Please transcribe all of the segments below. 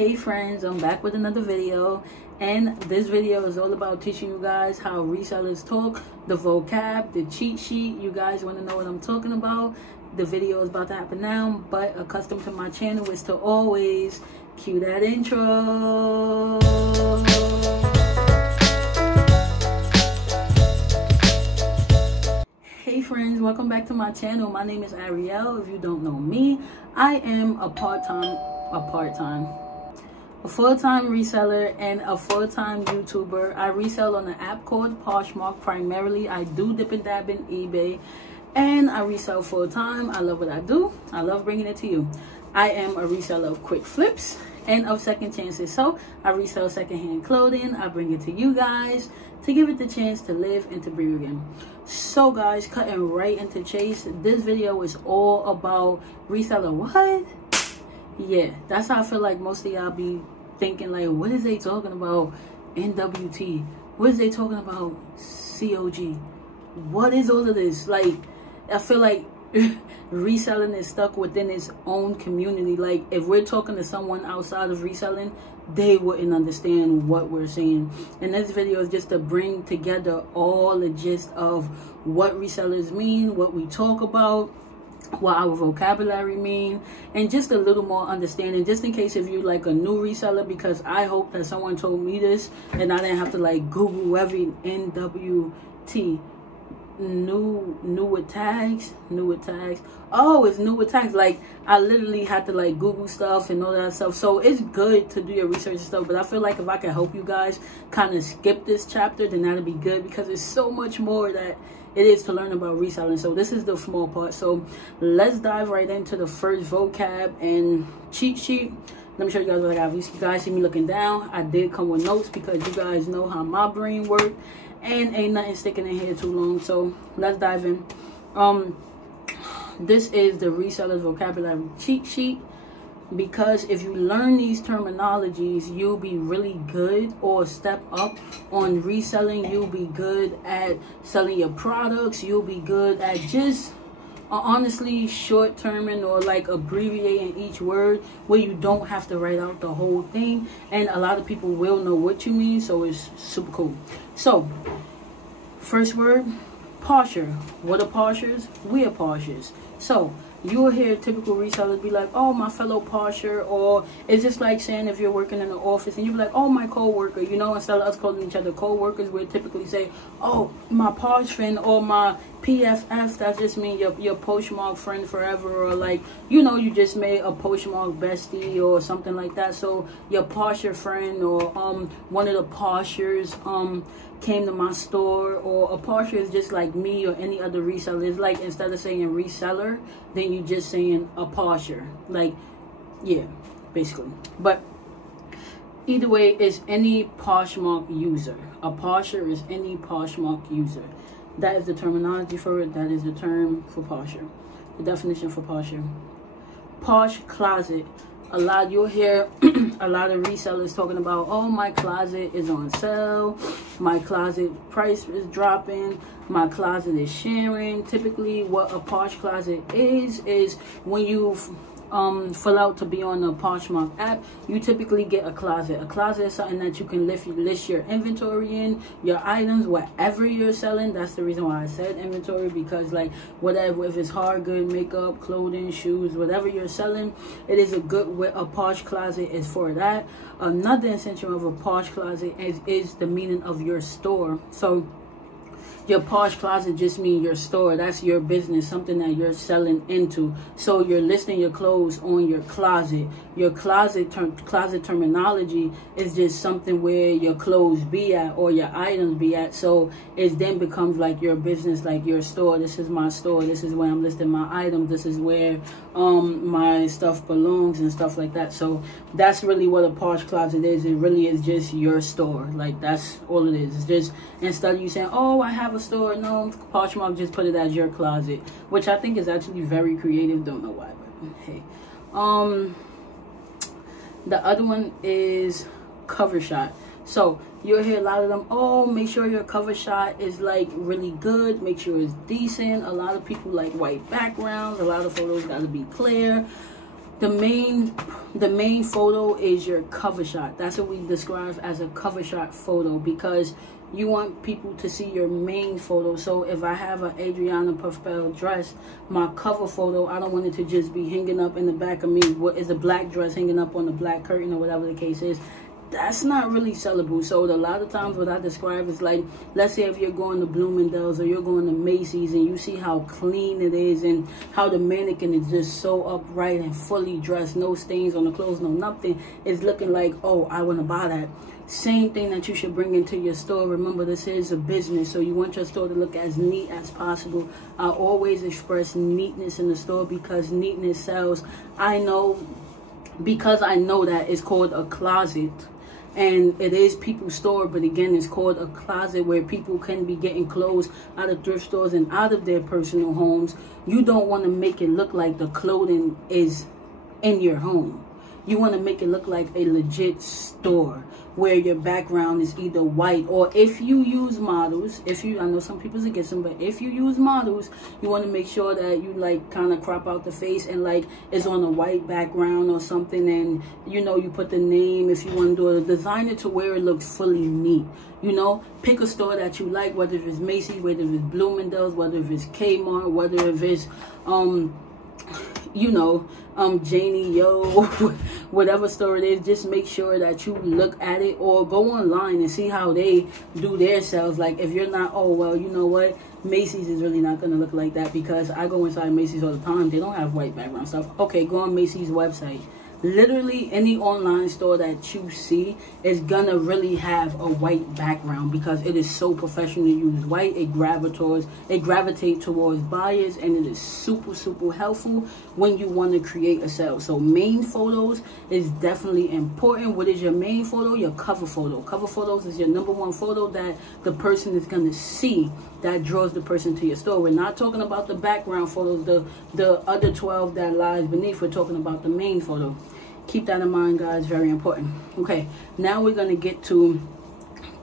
Hey friends, I'm back with another video, and this video is all about teaching you guys how resellers talk, the vocab, the cheat sheet. You guys want to know what I'm talking about? The video is about to happen now, but accustomed to my channel is to always cue that intro. Hey friends, welcome back to my channel. My name is Ariel. If you don't know me, I am a full-time reseller and a full-time YouTuber. I resell on an app called Poshmark primarily. I do dip and dab in eBay, and I resell full-time. I love what I do. I love bringing it to you. I am a reseller of quick flips and of second chances. So I resell secondhand clothing. I bring it to you guys to give it the chance to live and to breathe again. So guys, cutting right into chase, this video is all about reseller. What? Yeah, that's how I feel like most of y'all be thinking, like, what is they talking about? NWT, what is they talking about? COG, what is all of this? Like, I feel like reselling is stuck within its own community. Like, if we're talking to someone outside of reselling, they wouldn't understand what we're saying. And this video is just to bring together all the gist of what resellers mean, what we talk about, what our vocabulary mean, and just a little more understanding, just in case if you like a new reseller, because I hope that someone told me this and I didn't have to like Google every NWT. New with tags. Oh, it's new with tags. Like, I literally had to like Google stuff and all that stuff. So it's good to do your research and stuff, but I feel like if I can help you guys kind of skip this chapter, then that'd be good, because there's so much more that it is to learn about reselling. So this is the small part. So let's dive right into the first vocab and cheat sheet. Let me show you guys what I got. You guys see me looking down. I did come with notes because you guys know how my brain works, and ain't nothing sticking in here too long. So let's dive in. This is the reseller's vocabulary cheat sheet, because if you learn these terminologies, you'll be really good, or step up on reselling. You'll be good at selling your products. You'll be good at just honestly short-terming or like abbreviating each word, where you don't have to write out the whole thing, and a lot of people will know what you mean. So it's super cool. So first word, posher. What are poshers? We are poshers. So you'll hear typical resellers be like, oh, my fellow posher, or it's just like saying if you're working in an office and you're like, oh, my co-worker, you know, instead of us calling each other co-workers, we'll typically say, oh, my posh friend, or my PFF. That just means your Poshmark friend forever, or like, you know, you just made a Poshmark bestie or something like that. So your posher friend, or one of the poshers came to my store, or a posher is just like me or any other reseller. It's like, instead of saying reseller, then you just saying a posher. Like, yeah, basically. But either way, it's any Poshmark user. A posher is any Poshmark user. That is the terminology for it. That is the term for posher. The definition for posher. Posh Closet. You'll hear a lot of resellers talking about, oh, my closet is on sale, my closet price is dropping, my closet is sharing. Typically what a Posh Closet is when you fill out to be on the Poshmark app, you typically get a closet. A closet is something that you can list your inventory in, your items, whatever you're selling. That's the reason why I said inventory, because like, whatever, if it's hard good, makeup, clothing, shoes, whatever you're selling, it is a Posh Closet is for that. Another extension of a Posh Closet is the meaning of your store. So your Posh Closet just means your store. That's your business, something that you're selling into. So you're listing your clothes on your closet. Your closet terminology is just something where your clothes be at, or your items be at. So it then becomes like your business, like your store. This is my store. This is where I'm listing my items. This is where my stuff belongs and stuff like that. So that's really what a Posh Closet is. It really is just your store. Like, that's all it is. It's just, instead of you saying, oh, I have a store, no, Poshmark just put it as your closet, which I think is actually very creative. Don't know why, but hey. The other one is cover shot. So you'll hear a lot of them, oh, make sure your cover shot is like really good, make sure it's decent. A lot of people like white backgrounds, a lot of photos got to be clear. the main photo is your cover shot. That's what we describe as a cover shot photo, because you want people to see your main photo. So if I have an Adriana Puffbell dress, my cover photo, I don't want it to just be hanging up in the back of me. What is a black dress hanging up on the black curtain or whatever the case is? That's not really sellable. So a lot of times what I describe is like, let's say if you're going to Bloomingdale's or you're going to Macy's and you see how clean it is and how the mannequin is just so upright and fully dressed, no stains on the clothes, no nothing, it's looking like, oh, I want to buy that. Same thing that you should bring into your store. Remember, this is a business, so you want your store to look as neat as possible. I always express neatness in the store because neatness sells. I know, because I know that it's called a closet. And it is people's store, but again, it's called a closet where people can be getting clothes out of thrift stores and out of their personal homes. You don't want to make it look like the clothing is in your home. You want to make it look like a legit store where your background is either white, or if you use models, I know some people's against them, but if you use models, you want to make sure that you like kind of crop out the face and like it's on a white background or something, and you know, you put the name, if you want to do it, design it to where it looks fully neat. You know, pick a store that you like, whether it's Macy's, whether it's Bloomingdale's, whether it's Kmart, whether it's you know, Janie Yo, whatever store it is. Just make sure that you look at it, or go online and see how they do their sales. Like if you're not, oh well, you know what, Macy's is really not gonna look like that, because I go inside Macy's all the time, they don't have white background stuff. Okay, go on Macy's website. Literally any online store that you see is gonna really have a white background, because it is so professional to use white. It gravitates towards buyers, and it is super helpful when you want to create a sale. So main photos is definitely important. What is your main photo? Your cover photo. Cover photos is your #1 photo that the person is gonna see, that draws the person to your store. We're not talking about the background photos, the other 12 that lies beneath. We're talking about the main photo. Keep that in mind, guys. Very important. Okay, now we're going to get to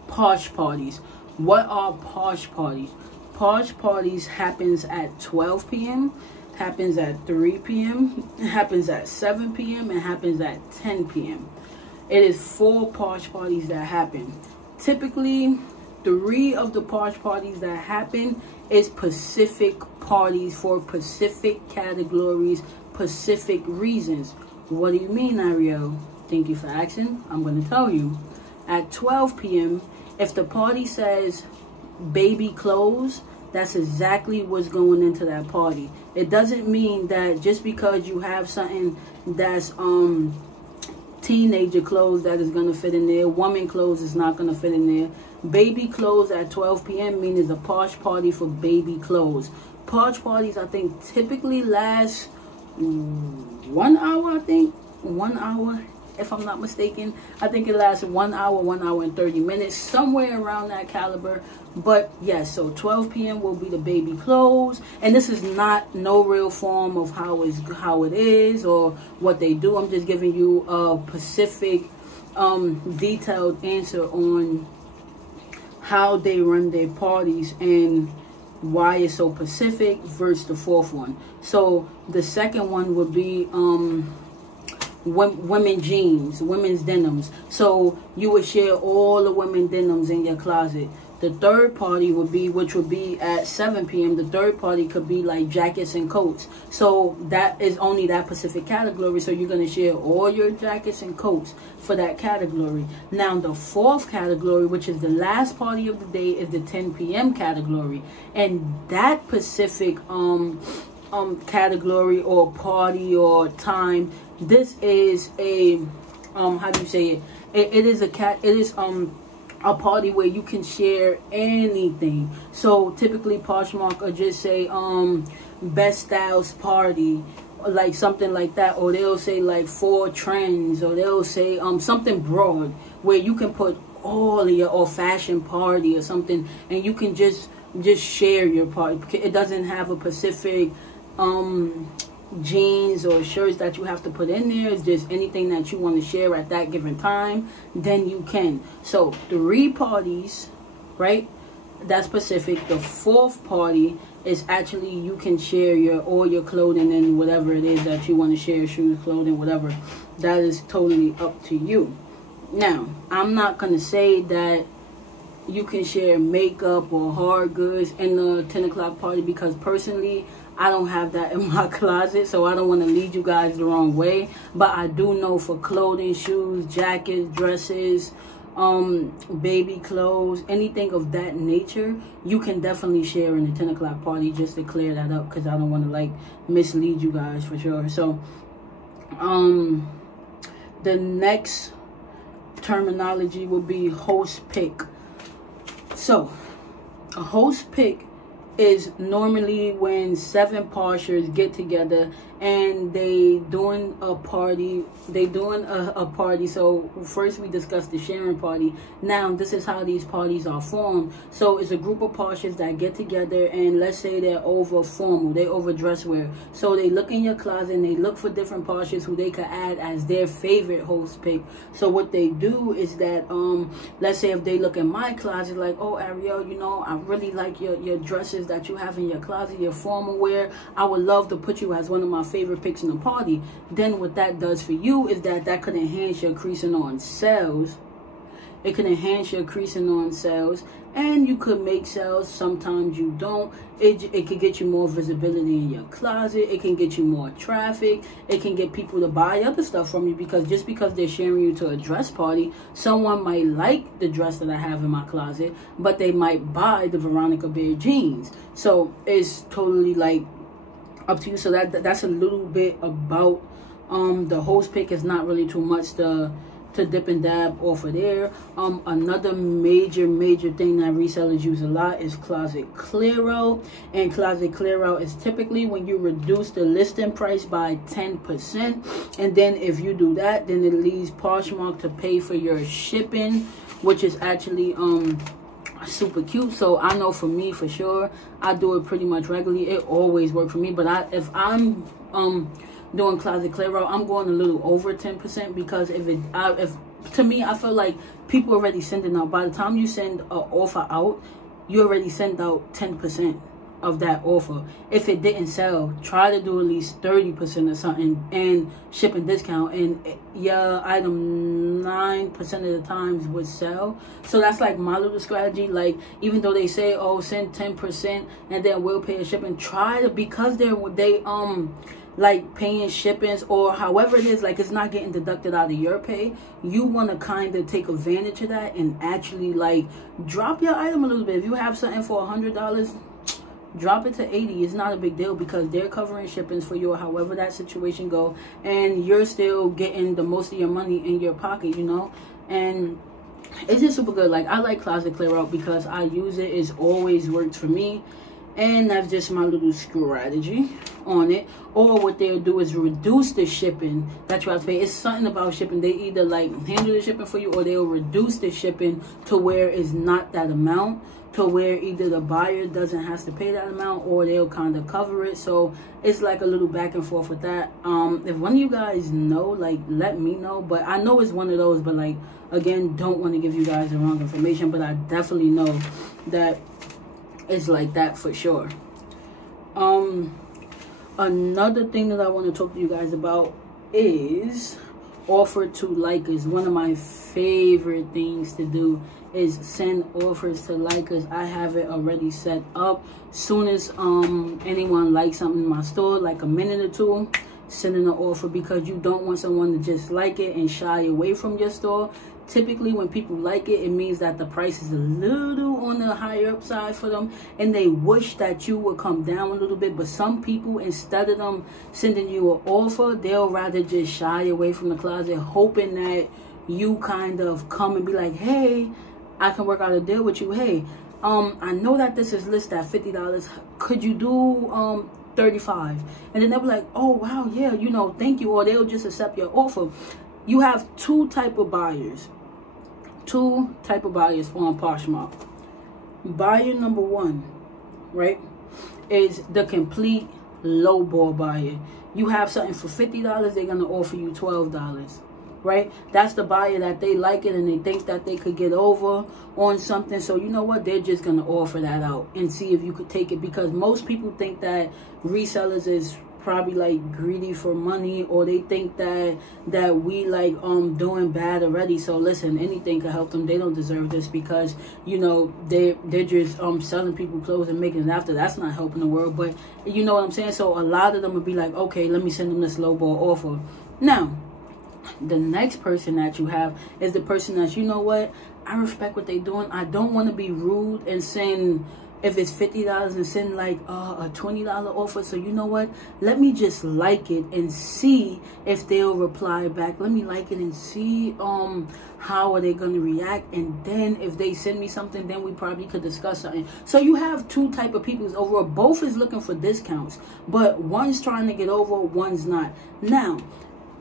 Posh Parties. What are Posh Parties? Posh Parties happens at 12 p.m., happens at 3 p.m., happens at 7 p.m., and happens at 10 p.m. It is 4 Posh Parties that happen. Typically, 3 of the Posh Parties that happen is Pacific parties for Pacific categories, Pacific reasons. What do you mean, Ariel? Thank you for asking. I'm going to tell you. At 12 p.m., if the party says baby clothes, that's exactly what's going into that party. It doesn't mean that just because you have something that's teenager clothes that is going to fit in there, woman clothes is not going to fit in there. Baby clothes at 12 p.m. means it's a Posh Party for baby clothes. Posh Parties, I think, typically last 1 hour, I think. 1 hour, if I'm not mistaken. I think it lasts 1 hour, 1 hour and 30 minutes, somewhere around that caliber. But yes, so 12 p.m. will be the baby clothes, and this is not no real form of how it is or what they do. I'm just giving you a specific detailed answer on how they run their parties and why it's so Pacific versus the 4th one. So the second one would be women jeans, women's denims. So you would share all the women denims in your closet. The third party would be, which would be at 7 p.m. The third party could be like jackets and coats. So that is only that Pacific category. So you're going to share all your jackets and coats for that category. Now the 4th category, which is the last party of the day, is the 10 p.m. category. And that Pacific category or party or time, this is a how do you say it? It is a party where you can share anything. So typically Poshmark will just say best styles party, or like something like that, or they'll say like 4 trends, or they'll say something broad where you can put all of your, or fashion party or something, and you can just share your party. It doesn't have a specific jeans or shirts that you have to put in there. It's just anything that you want to share at that given time, then you can. So 3 parties, right? That's Pacific. The 4th party It's actually, you can share all your clothing and whatever it is that you want to share, shoes, clothing, whatever. That is totally up to you. Now, I'm not going to say that you can share makeup or hard goods in the 10 o'clock party, because personally, I don't have that in my closet, so I don't want to lead you guys the wrong way. But I do know for clothing, shoes, jackets, dresses, baby clothes, anything of that nature, you can definitely share in the 10 o'clock party, just to clear that up, because I don't want to like mislead you guys for sure. So the next terminology will be host pick. So a host pick is normally when 7 Poshers get together and they doing a party. A party. So first we discussed the sharing party. Now this is how these parties are formed. So it's a group of Poshers that get together, and let's say they're over formal, they over dress wear. So they look in your closet and they look for different Poshers who they could add as their favorite host pick. So what they do is that let's say if they look in my closet, like, oh Ariel, you know, I really like your dresses that you have in your closet, your formal wear. I would love to put you as one of my favorite picks in the party. Then what that does for you is that could enhance your creasing on sales. It can enhance your creasing on sales, and you could make sales. Sometimes you don't. It could get you more visibility in your closet. It can get you more traffic. It can get people to buy other stuff from you, because just because they're sharing you to a dress party, someone might like the dress that I have in my closet, but they might buy the Veronica Bear jeans. So it's totally like up to you. So that's a little bit about the host pick. Is not really too much to dip and dab off of there. Another major thing that resellers use a lot is closet clear out. And closet clear out is typically when you reduce the listing price by 10%, and then if you do that, then it leaves Poshmark to pay for your shipping, which is actually super cute. So I know for me, for sure, I do it pretty much regularly. It always works for me. But if I'm doing closet clear out, I'm going a little over 10, because if to me, I feel like people already sending out. By the time you send an offer out, you already send out 10% of that offer. If it didn't sell, try to do at least 30% or something and shipping discount, and your item 9% of the times would sell. So that's like my little strategy. Like, even though they say, oh, send 10% and then we'll pay a shipping, try to, because they like paying shippings or however it is, like it's not getting deducted out of your pay. You want to kind of take advantage of that and actually like drop your item a little bit. If you have something for $100, drop it to $80. It's not a big deal, because they're covering shippings for you, or however that situation go, and you're still getting the most of your money in your pocket, you know. And it's just super good. Like, I like closet clear out because I use it. It's always worked for me. And that's just my little strategy on it. Or what they'll do is reduce the shipping that you have to pay. It's something about shipping. They either like handle the shipping for you, or they'll reduce the shipping to where it's not that amount, to where either the buyer doesn't have to pay that amount, or they'll kind of cover it. So it's like a little back and forth with that. If one of you guys know, like, let me know. But I know it's one of those, but like, again, don't want to give you guys the wrong information, but I definitely know that it's like that for sure. Another thing that I want to talk to you guys about is offer to likers. One of my favorite things to do is send offers to likers. I have it already set up. Soon as anyone likes something in my store, like a minute or two, sending an offer, because you don't want someone to just like it and shy away from your store. Typically, when people like it, it means that the price is a little on the higher up side for them, and they wish that you would come down a little bit. But some people, instead of them sending you an offer, they'll rather just shy away from the closet, hoping that you kind of come and be like, hey, I can work out a deal with you. Hey, I know that this is listed at $50. Could you do $35? And then they'll be like, oh wow, yeah, you know, thank you. Or they'll just accept your offer. You have two type of buyers on Poshmark. Buyer number one, right, is the complete lowball buyer. You have something for $50, they're gonna offer you $12. right? That's the buyer that they like it and they think that they could get over on something. So you know what? They're just going to offer that out and see if you could take it, because most people think that resellers is probably like greedy for money, or they think that we like doing bad already. So listen, anything could help them. They don't deserve this, because you know they're just selling people clothes and making it after. That's not helping the world. But you know what I'm saying? So a lot of them would be like, okay, let me send them this lowball offer. Now the next person that you have is the person that, you know what, I respect what they're doing. I don't want to be rude and send, if it's $50 and send like a $20 offer. So you know what, let me just like it and see if they'll reply back. Let me like it and see how are they going to react, and then if they send me something, then we probably could discuss something. So you have two type of people overall. Both is looking for discounts, but one's trying to get over, one's not. Now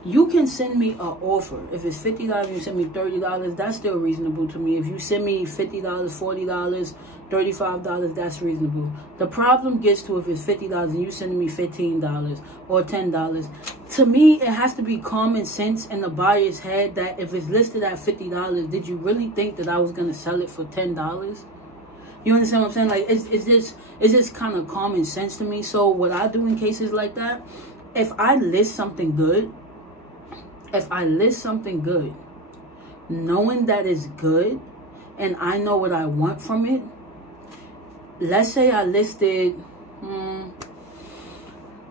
you can send me an offer. If it's $50, you send me $30, that's still reasonable to me. If you send me $50, $40, $35, that's reasonable. The problem gets to if it's $50 and you send me $15 or $10. To me, it has to be common sense in the buyer's head that if it's listed at $50, did you really think that I was going to sell it for $10? You understand what I'm saying? Like, it's just kind of common sense to me. So what I do in cases like that, if I list something good, knowing that it's good and I know what I want from it, let's say I listed,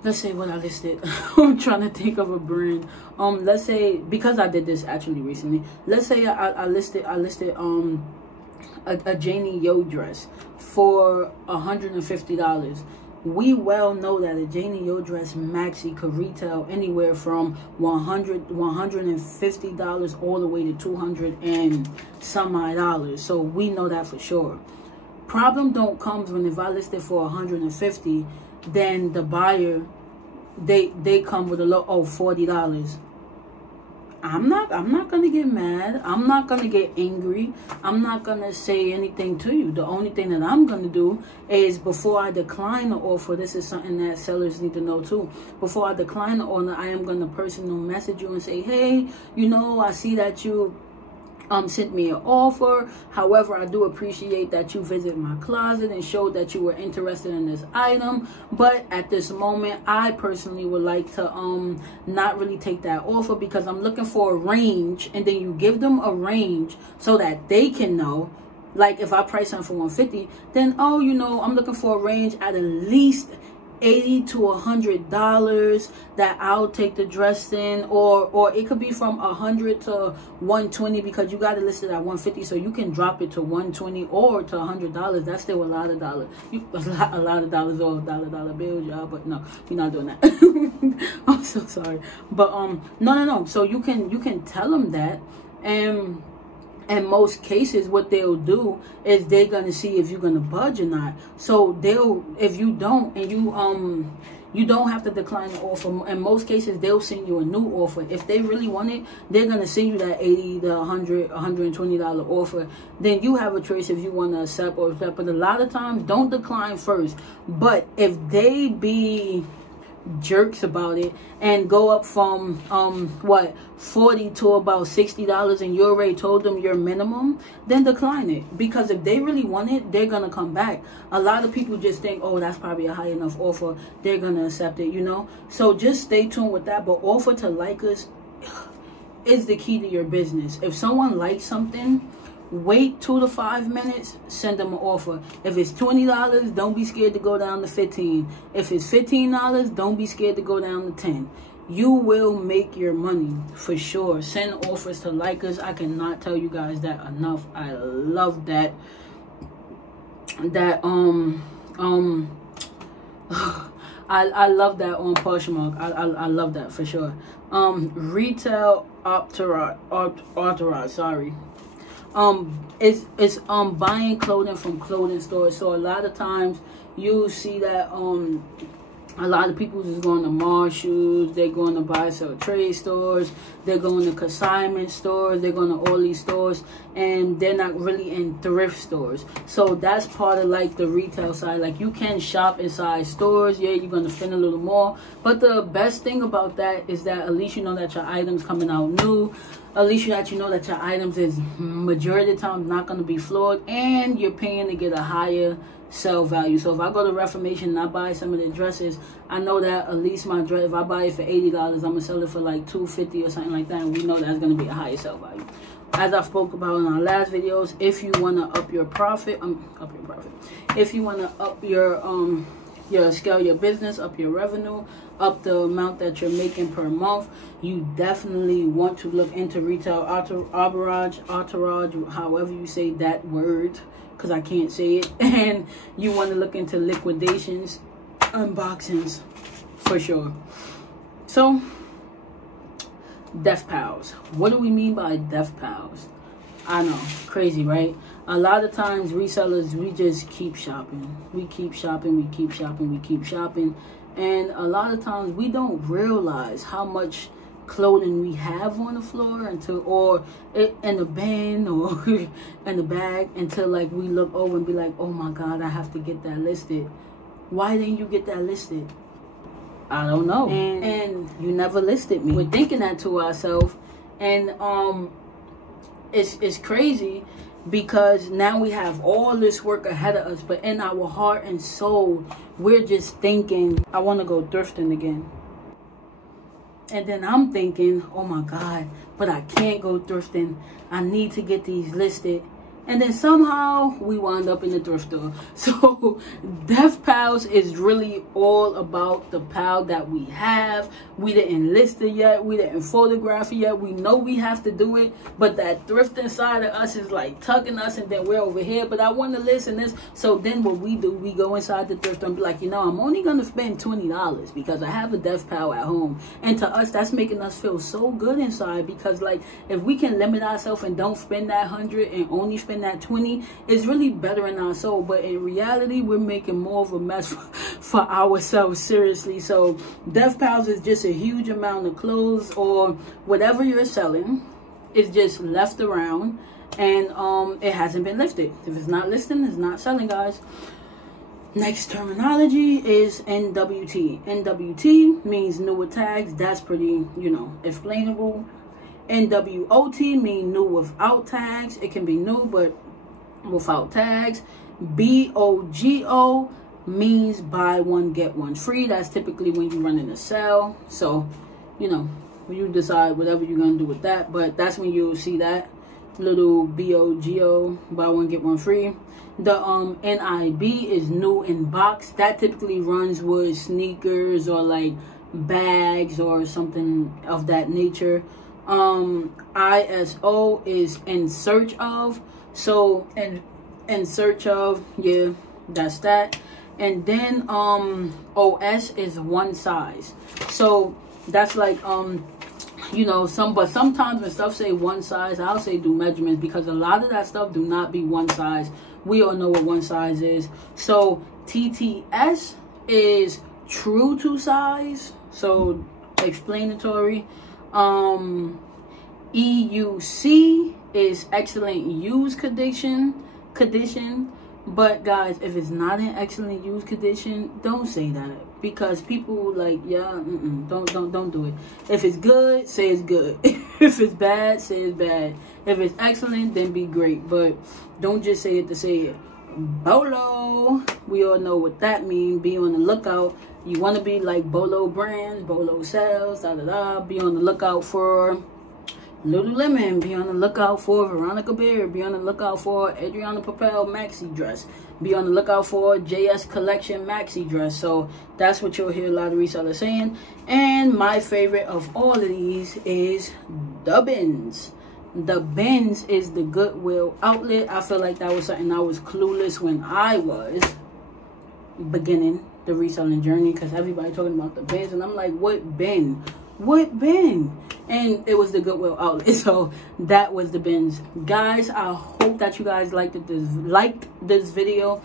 let's say what I listed. I'm trying to think of a brand. Let's say, because I did this actually recently, let's say I listed a Janie Yo dress for $150. We well know that a Janie Yo dress maxi could retail anywhere from $150 all the way to $200 and some odd dollars. So we know that for sure. Problem don't comes when if I list it for $150, then the buyer, they come with a low, oh, $40. I'm not gonna get mad. I'm not gonna get angry. I'm not gonna say anything to you. The only thing that I'm gonna do is, before I decline the offer, this is something that sellers need to know too. Before I decline the order, I am gonna personal message you and say, hey, you know, I see that you sent me an offer. However, I do appreciate that you visit my closet and showed that you were interested in this item. But at this moment, I personally would like to not really take that offer, because I'm looking for a range. And then you give them a range so that they can know. Like if I price something for $150, then, oh, you know, I'm looking for a range at least $80 to $100 that I'll take the dress in, or it could be from $100 to $120, because you got to list it at $150, so you can drop it to $120 or to $100. That's still a lot of dollars. A lot of dollars, or dollar bills, y'all. But no, we're not doing that. I'm so sorry. But no. So you can tell them that, and in most cases, what they'll do is they're gonna see if you're gonna budge or not. So if you don't, and you don't have to decline the offer. In most cases, they'll send you a new offer. If they really want it, they're gonna send you that $80 to $100, $120 offer. Then you have a choice if you want to accept or accept. But a lot of times, don't decline first. But if they be jerks about it and go up from $40 to about $60, and you already told them your minimum, then decline it. Because if they really want it, they're gonna come back. A lot of people just think, oh, that's probably a high enough offer, they're gonna accept it, you know. So just stay tuned with that. But offer to like us is the key to your business. If someone likes something, wait 2 to 5 minutes, send them an offer. If it's $20, don't be scared to go down to $15. If it's $15, don't be scared to go down to $10. You will make your money for sure. Send offers to likers. I cannot tell you guys that enough. I love that. I love that on Poshmark. I love that for sure. Retail authorized, sorry. It's buying clothing from clothing stores. So a lot of times you see that A lot of people is going to Marshalls, they're going to buy sell trade stores, they're going to consignment stores, they're going to all these stores, and they're not really in thrift stores. So that's part of like the retail side. Like you can shop inside stores, yeah, you're going to spend a little more, but the best thing about that is that at least you know that your items coming out new. At least you know that your items is majority of the time not going to be flawed, and you're paying to get a higher sell value. So if I go to Reformation and I buy some of the dresses, I know that at least my dress, if I buy it for $80, I'm gonna sell it for like $250 or something like that, and we know that's gonna be a higher sell value. As I spoke about in our last videos, if you want to up your profit, if you want to up your scale your business, up your revenue, up the amount that you're making per month, you definitely want to look into retail arbitrage, however you say that word, because I can't say it. And you want to look into liquidations, unboxings, for sure. So, death pals. What do we mean by death pals? I know, crazy, right? A lot of times resellers, we just keep shopping. We keep shopping, we keep shopping, we keep shopping. And a lot of times we don't realize how much clothing we have on the floor until, or in the bin or in the bag, until like we look over and be like, oh my God, I have to get that listed. Why didn't you get that listed? I don't know. And you never listed me. We're thinking that to ourselves, and it's crazy, because now we have all this work ahead of us, but in our heart and soul, we're just thinking, I want to go thrifting again. And then I'm thinking, oh my God, but I can't go thrifting. I need to get these listed. And then somehow we wound up in the thrift store. So Death Pals is really all about the pal that we have. We didn't list it yet. We didn't photograph it yet. We know we have to do it. But that thrifting side of us is like tugging us, and then we're over here. But I want to list in this. So then what we do, we go inside the thrift store and be like, you know, I'm only going to spend $20 because I have a Death Pal at home. And to us, that's making us feel so good inside, because like if we can limit ourselves and don't spend that $100 and only spend that $20, is really better in our soul. But in reality, we're making more of a mess for ourselves, seriously. So Death Pals is just a huge amount of clothes or whatever you're selling is just left around, and it hasn't been lifted. If it's not listing, it's not selling, guys. Next terminology is NWT. NWT means newer tags. That's pretty, you know, explainable. NWOT mean new without tags. It can be new but without tags. BOGO means buy one get one free. That's typically when you run in a sale. So, you know, you decide whatever you're gonna do with that, but that's when you'll see that little BOGO, buy one get one free. The NIB is new in box. That typically runs with sneakers or like bags or something of that nature. ISO is in search of. So in search of, yeah, that's that. And then OS is one size. So that's like you know, but sometimes when stuff say one size, I'll say do measurements, because a lot of that stuff do not be one size. We all know what one size is. So TTS is true to size, so explanatory. EUC is excellent use condition. But guys, if it's not in excellent use condition, don't say that, because people like, yeah, don't do it. If it's good, say it's good. If it's bad, say it's bad. If it's excellent, then be great. But don't just say it to say it. Bolo, we all know what that means. Be on the lookout. You want to be like Bolo brands, Bolo sales, Be on the lookout for Lululemon. Be on the lookout for Veronica Beard. Be on the lookout for Adriana Papel maxi dress. Be on the lookout for JS Collection maxi dress. So that's what you'll hear a lot of resellers saying. And my favorite of all of these is the bins. The bins is the Goodwill outlet. I feel like that was something I was clueless when I was beginning the reselling journey, because everybody talking about the bins, and I'm like, what bin? What bin? And it was the Goodwill outlet. So that was the bins, guys. I hope that you guys liked this video.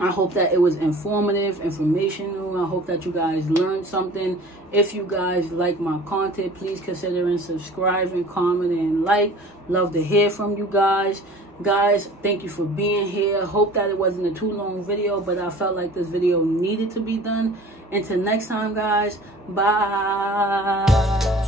I hope that it was informative, informational. I hope that you guys learned something. If you guys like my content, please consider and subscribing, commenting, and like. Love to hear from you guys. Guys, thank you for being here. Hope that it wasn't a too long video, but I felt like this video needed to be done. Until next time, guys. Bye.